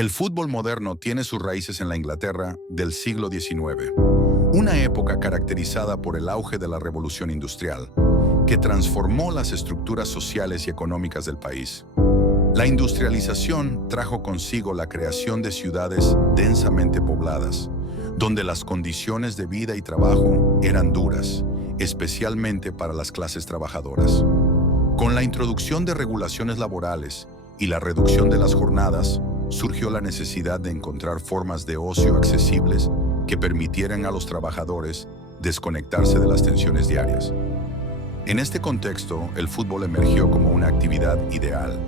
El fútbol moderno tiene sus raíces en la Inglaterra del siglo XIX, una época caracterizada por el auge de la revolución industrial, que transformó las estructuras sociales y económicas del país. La industrialización trajo consigo la creación de ciudades densamente pobladas, donde las condiciones de vida y trabajo eran duras, especialmente para las clases trabajadoras. Con la introducción de regulaciones laborales y la reducción de las jornadas, surgió la necesidad de encontrar formas de ocio accesibles que permitieran a los trabajadores desconectarse de las tensiones diarias. En este contexto, el fútbol emergió como una actividad ideal,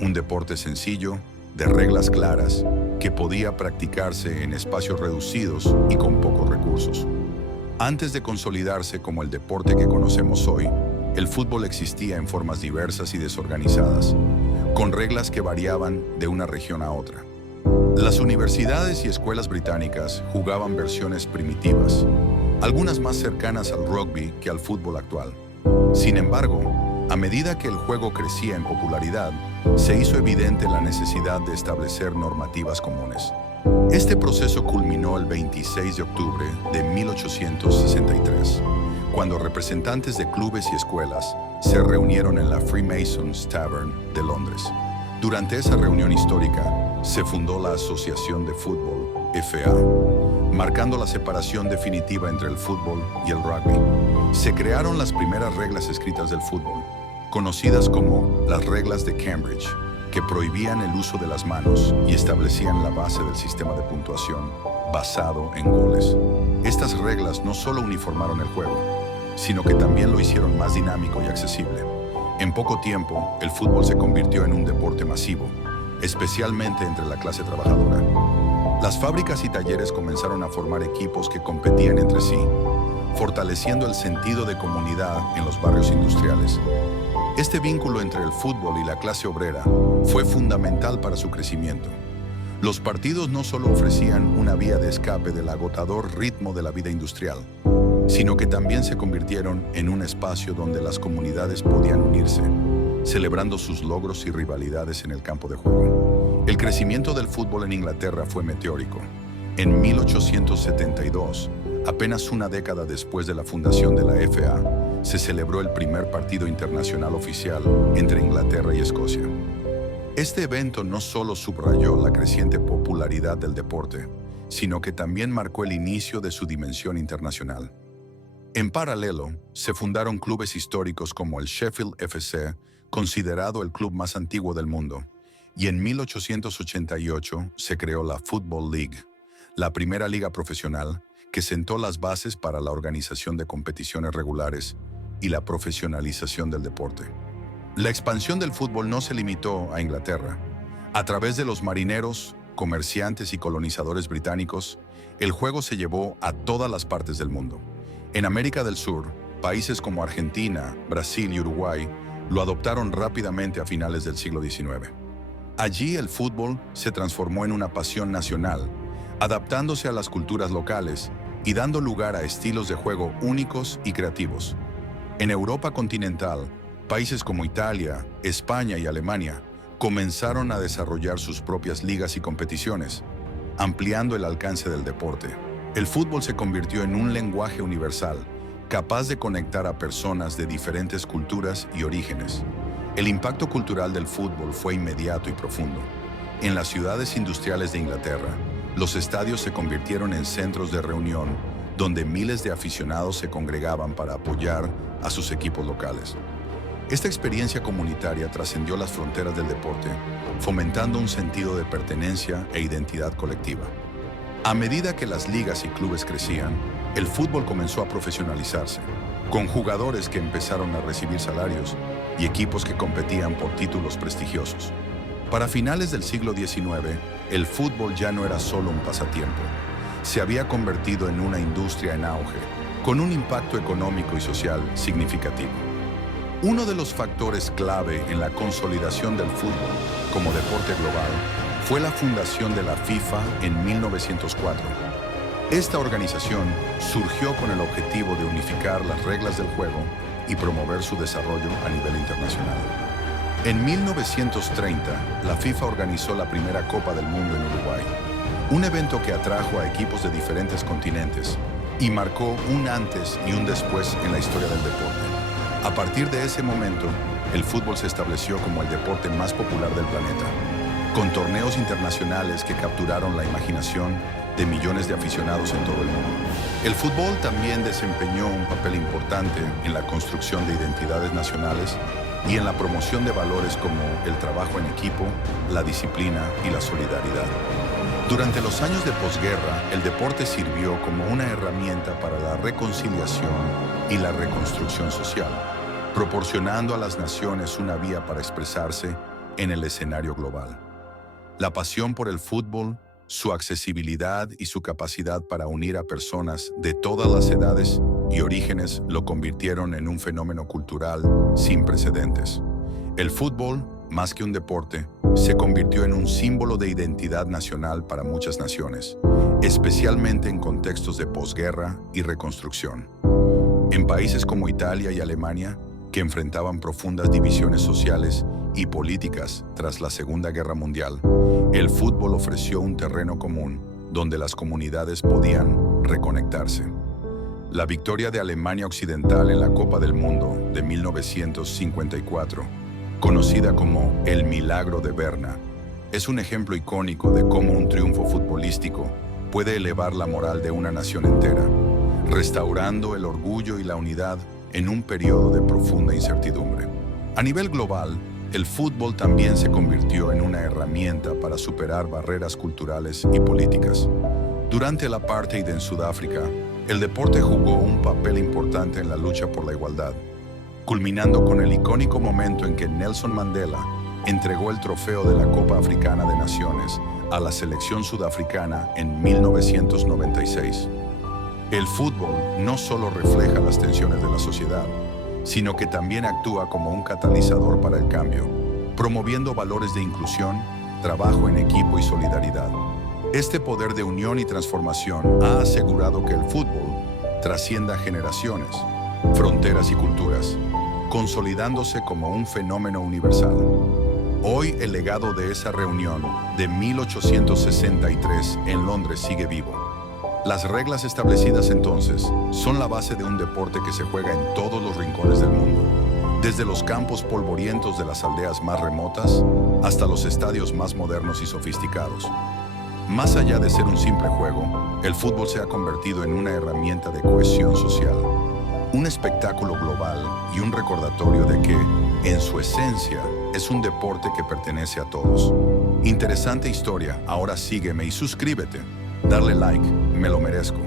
un deporte sencillo, de reglas claras, que podía practicarse en espacios reducidos y con pocos recursos. Antes de consolidarse como el deporte que conocemos hoy, el fútbol existía en formas diversas y desorganizadas, con reglas que variaban de una región a otra. Las universidades y escuelas británicas jugaban versiones primitivas, algunas más cercanas al rugby que al fútbol actual. Sin embargo, a medida que el juego crecía en popularidad, se hizo evidente la necesidad de establecer normativas comunes. Este proceso culminó el 26 de octubre de 1863, cuando representantes de clubes y escuelas se reunieron en la Freemasons Tavern de Londres. Durante esa reunión histórica, se fundó la Asociación de Fútbol, FA, marcando la separación definitiva entre el fútbol y el rugby. Se crearon las primeras reglas escritas del fútbol, conocidas como las reglas de Cambridge, que prohibían el uso de las manos y establecían la base del sistema de puntuación basado en goles. Estas reglas no solo uniformaron el juego, sino que también lo hicieron más dinámico y accesible. En poco tiempo, el fútbol se convirtió en un deporte masivo, especialmente entre la clase trabajadora. Las fábricas y talleres comenzaron a formar equipos que competían entre sí, fortaleciendo el sentido de comunidad en los barrios industriales. Este vínculo entre el fútbol y la clase obrera fue fundamental para su crecimiento. Los partidos no solo ofrecían una vía de escape del agotador ritmo de la vida industrial, sino que también se convirtieron en un espacio donde las comunidades podían unirse, celebrando sus logros y rivalidades en el campo de juego. El crecimiento del fútbol en Inglaterra fue meteórico. En 1872, apenas una década después de la fundación de la FA, se celebró el primer partido internacional oficial entre Inglaterra y Escocia. Este evento no solo subrayó la creciente popularidad del deporte, sino que también marcó el inicio de su dimensión internacional. En paralelo, se fundaron clubes históricos como el Sheffield FC, considerado el club más antiguo del mundo, y en 1888 se creó la Football League, la primera liga profesional que sentó las bases para la organización de competiciones regulares y la profesionalización del deporte. La expansión del fútbol no se limitó a Inglaterra. A través de los marineros, comerciantes y colonizadores británicos, el juego se llevó a todas las partes del mundo. En América del Sur, países como Argentina, Brasil y Uruguay lo adoptaron rápidamente a finales del siglo XIX. Allí el fútbol se transformó en una pasión nacional, adaptándose a las culturas locales y dando lugar a estilos de juego únicos y creativos. En Europa continental, países como Italia, España y Alemania comenzaron a desarrollar sus propias ligas y competiciones, ampliando el alcance del deporte. El fútbol se convirtió en un lenguaje universal, capaz de conectar a personas de diferentes culturas y orígenes. El impacto cultural del fútbol fue inmediato y profundo. En las ciudades industriales de Inglaterra, los estadios se convirtieron en centros de reunión donde miles de aficionados se congregaban para apoyar a sus equipos locales. Esta experiencia comunitaria trascendió las fronteras del deporte, fomentando un sentido de pertenencia e identidad colectiva. A medida que las ligas y clubes crecían, el fútbol comenzó a profesionalizarse, con jugadores que empezaron a recibir salarios y equipos que competían por títulos prestigiosos. Para finales del siglo XIX, el fútbol ya no era solo un pasatiempo. Se había convertido en una industria en auge, con un impacto económico y social significativo. Uno de los factores clave en la consolidación del fútbol como deporte global fue la fundación de la FIFA en 1904. Esta organización surgió con el objetivo de unificar las reglas del juego y promover su desarrollo a nivel internacional. En 1930, la FIFA organizó la primera Copa del Mundo en Uruguay. Paraguay. Un evento que atrajo a equipos de diferentes continentes y marcó un antes y un después en la historia del deporte. A partir de ese momento, el fútbol se estableció como el deporte más popular del planeta, con torneos internacionales que capturaron la imaginación de millones de aficionados en todo el mundo. El fútbol también desempeñó un papel importante en la construcción de identidades nacionales y en la promoción de valores como el trabajo en equipo, la disciplina y la solidaridad. Durante los años de posguerra, el deporte sirvió como una herramienta para la reconciliación y la reconstrucción social, proporcionando a las naciones una vía para expresarse en el escenario global. La pasión por el fútbol, su accesibilidad y su capacidad para unir a personas de todas las edades y orígenes lo convirtieron en un fenómeno cultural sin precedentes. El fútbol, más que un deporte, se convirtió en un símbolo de identidad nacional para muchas naciones, especialmente en contextos de posguerra y reconstrucción. En países como Italia y Alemania, que enfrentaban profundas divisiones sociales y políticas tras la Segunda Guerra Mundial, el fútbol ofreció un terreno común donde las comunidades podían reconectarse. La victoria de Alemania Occidental en la Copa del Mundo de 1954, conocida como el Milagro de Berna, es un ejemplo icónico de cómo un triunfo futbolístico puede elevar la moral de una nación entera, restaurando el orgullo y la unidad en un periodo de profunda incertidumbre. A nivel global, el fútbol también se convirtió en una herramienta para superar barreras culturales y políticas. Durante el apartheid en Sudáfrica, el deporte jugó un papel importante en la lucha por la igualdad, culminando con el icónico momento en que Nelson Mandela entregó el trofeo de la Copa Africana de Naciones a la selección sudafricana en 1996. El fútbol no solo refleja las tensiones de la sociedad, sino que también actúa como un catalizador para el cambio, promoviendo valores de inclusión, trabajo en equipo y solidaridad. Este poder de unión y transformación ha asegurado que el fútbol trascienda generaciones, fronteras y culturas, consolidándose como un fenómeno universal. Hoy el legado de esa reunión de 1863 en Londres sigue vivo. Las reglas establecidas entonces son la base de un deporte que se juega en todos los rincones del mundo, desde los campos polvorientos de las aldeas más remotas hasta los estadios más modernos y sofisticados. Más allá de ser un simple juego, el fútbol se ha convertido en una herramienta de cohesión social, un espectáculo global y un recordatorio de que, en su esencia, es un deporte que pertenece a todos. Interesante historia, ahora sígueme y suscríbete. Darle like, me lo merezco.